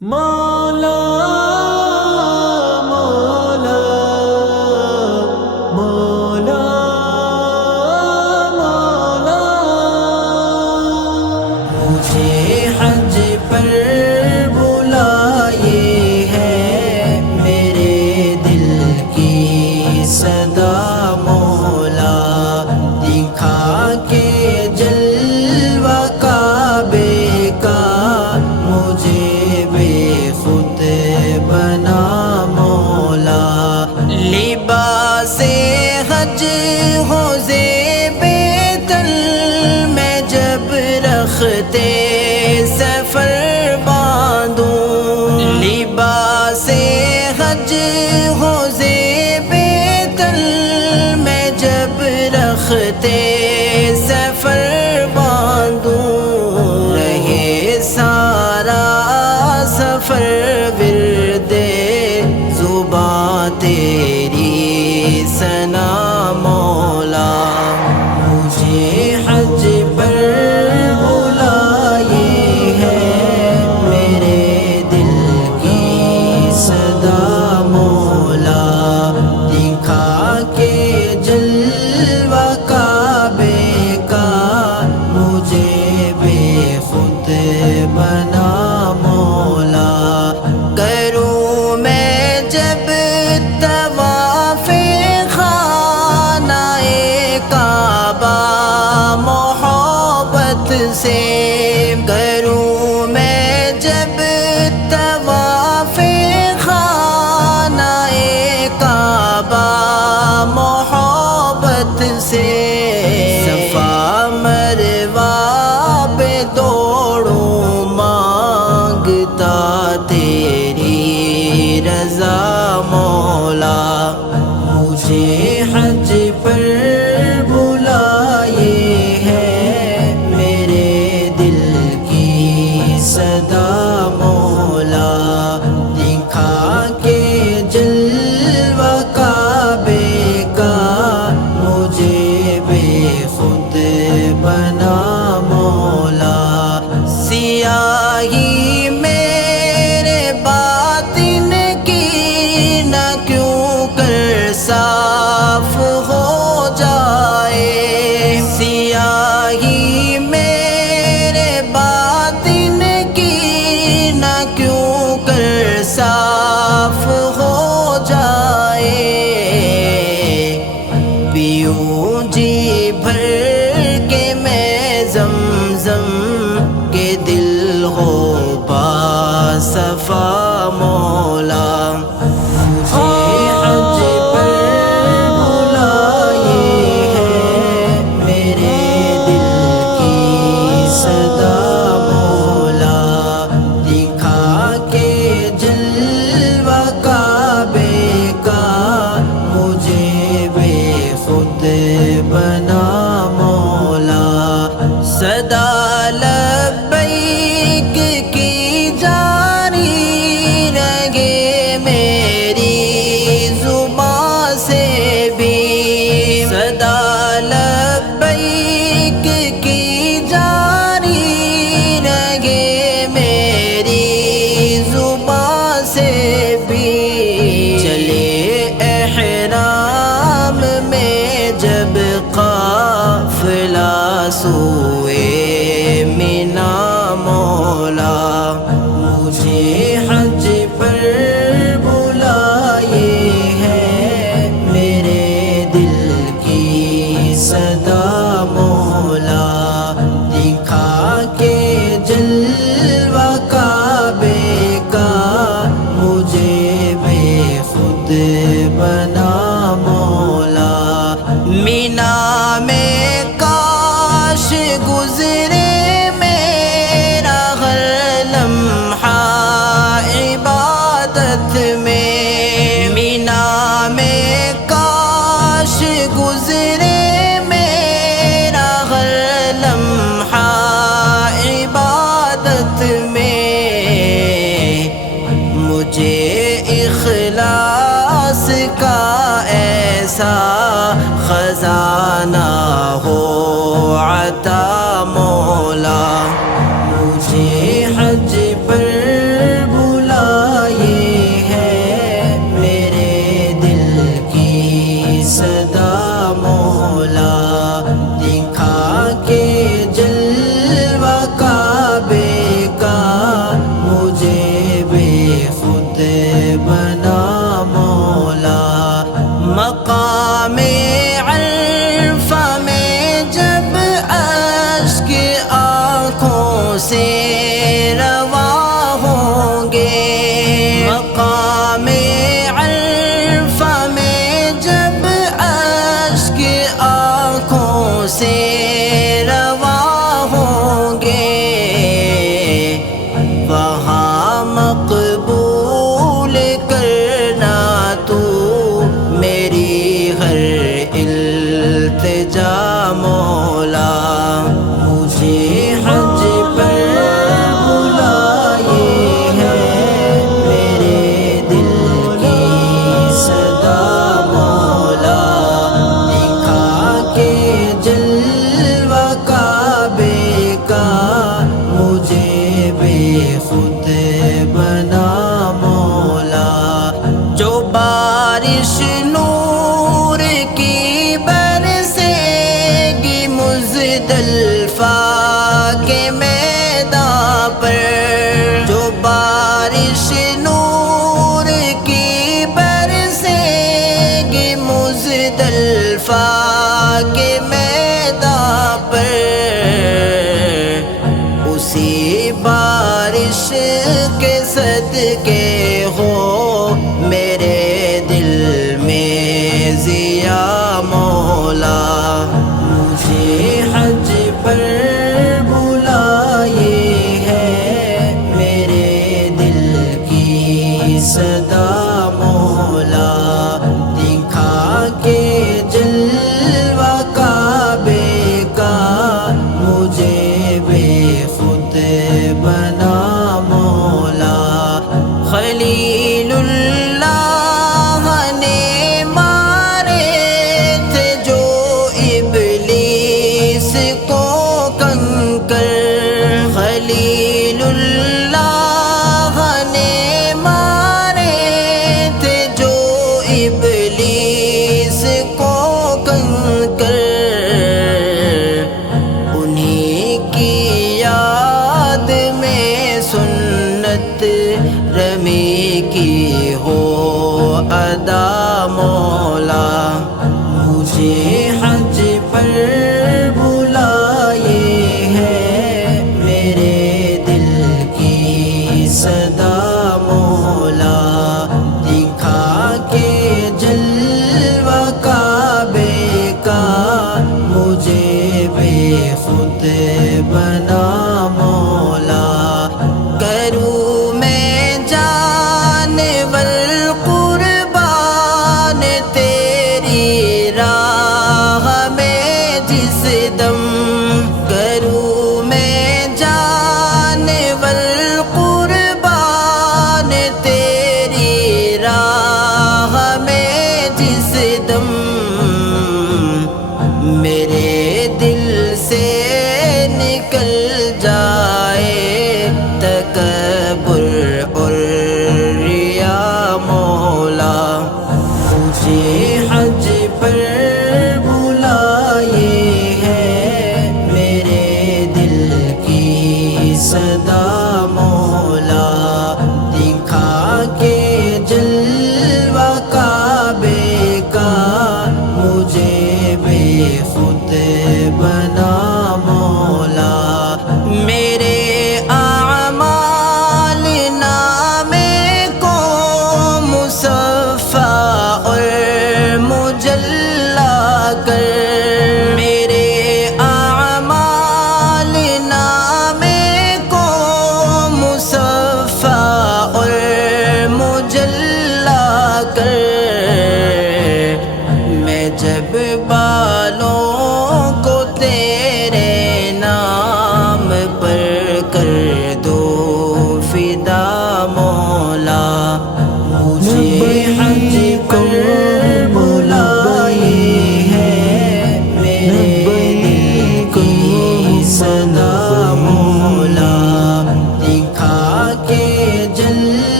مولا مولا مولا مولا مجھے حج پر بلائے ہے میرے دل کی صدا مولا، دکھا کے جلوہ کعبے کا مجھے بے خود بنا مولا، لباس حج ہو زیب تن میں جب رختے سفر باندھوں، لباس حج ہو زیب تن میں جب رختے سفر باندھوں، رہے سارا سفر ورد زباں تیری ثنا مولا، مجھے حج پر بلائے ہے میرے دل کی صدا مولا، دکھا کے جلوہ کعبے کا مجھے بے خود بنا مولا، کروں میں جب طواف خانہ کعبہ محبت سے، کروں میں جب طواف خانہ کعبہ محبت سے، صفا مروہ پہ دوڑوں مانگتا تیری رضا مولا، مجھے حج پر بلائے ہے میرے دل کی صدا مولا، دکھا کے جلوہ کعبے کا مجھے بے خود بنا مولا، سیاہی میرے باطن کی نہ کیوں کر صاف ہو جائے، سیاہی میرے باطن کی نہ کیوں کر صاف ہو جائے، پیوں جی بھر کے میں زمزم کے دل ہو با صفا مولا، مجھے حج پر بلائے ہے میرے دل کی صدا مولا، دکھا کے جلوہ کعبے کا مجھے بے خود بنا مولا، صدا لبیک کی جاری رہے میری زبان سے بھی، صدا لبیک کی جاری رہے میری زبان سے بھی، چلے احرام میں جب قافلہ سوئے مینا مولا، مجھے حج پر بلائے ہے میرے دل کی صدا مولا، دکھا کے جلوہ کعبے کا مجھے بے خود بنا مولا، مینا میں کاش گزرے میرا ہر لمحہ عبادت میں، مینا میں کاش گزرے میرا ہر لمحہ عبادت میں، مجھے اخلاص کا ایسا خزانہ ہو عطا مولا، مجھے حج پر خود بنا مولا، جو بارش نور کی برسے گی مزدلفہ کے میدان پر، جو بارش نور کی برسے گی مزدلفہ کے میدان پر، اسی بارش کے صدقے ہو میرے دل میں ضیا مولا، مجھے حج پر بلائے ہے میرے دل کی صدا مولا، دکھا کے جلوہ کعبے کا مجھے بے خود بنا مولا، خلیل اللہ نے مارے تھے جو ابلیس کو کنکر، خلیل اللہ نے مارے تھے جو ابلیس کو کنکر، انہیں کی یاد میں سنت رمی کی ہو ادا مولا، مجھے حج پر بلائے ہے میرے دل کی صدا مولا، دکھا کے جلوہ کعبے کا مجھے بے خود بنا مولا، کروں میں جانور قربان تیری راہ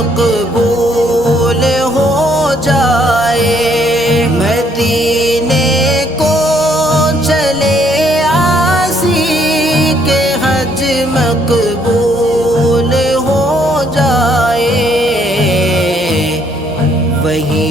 مقبول ہو جائے، مدینے کو چلے آسی کے حج مقبول ہو جائے، وہی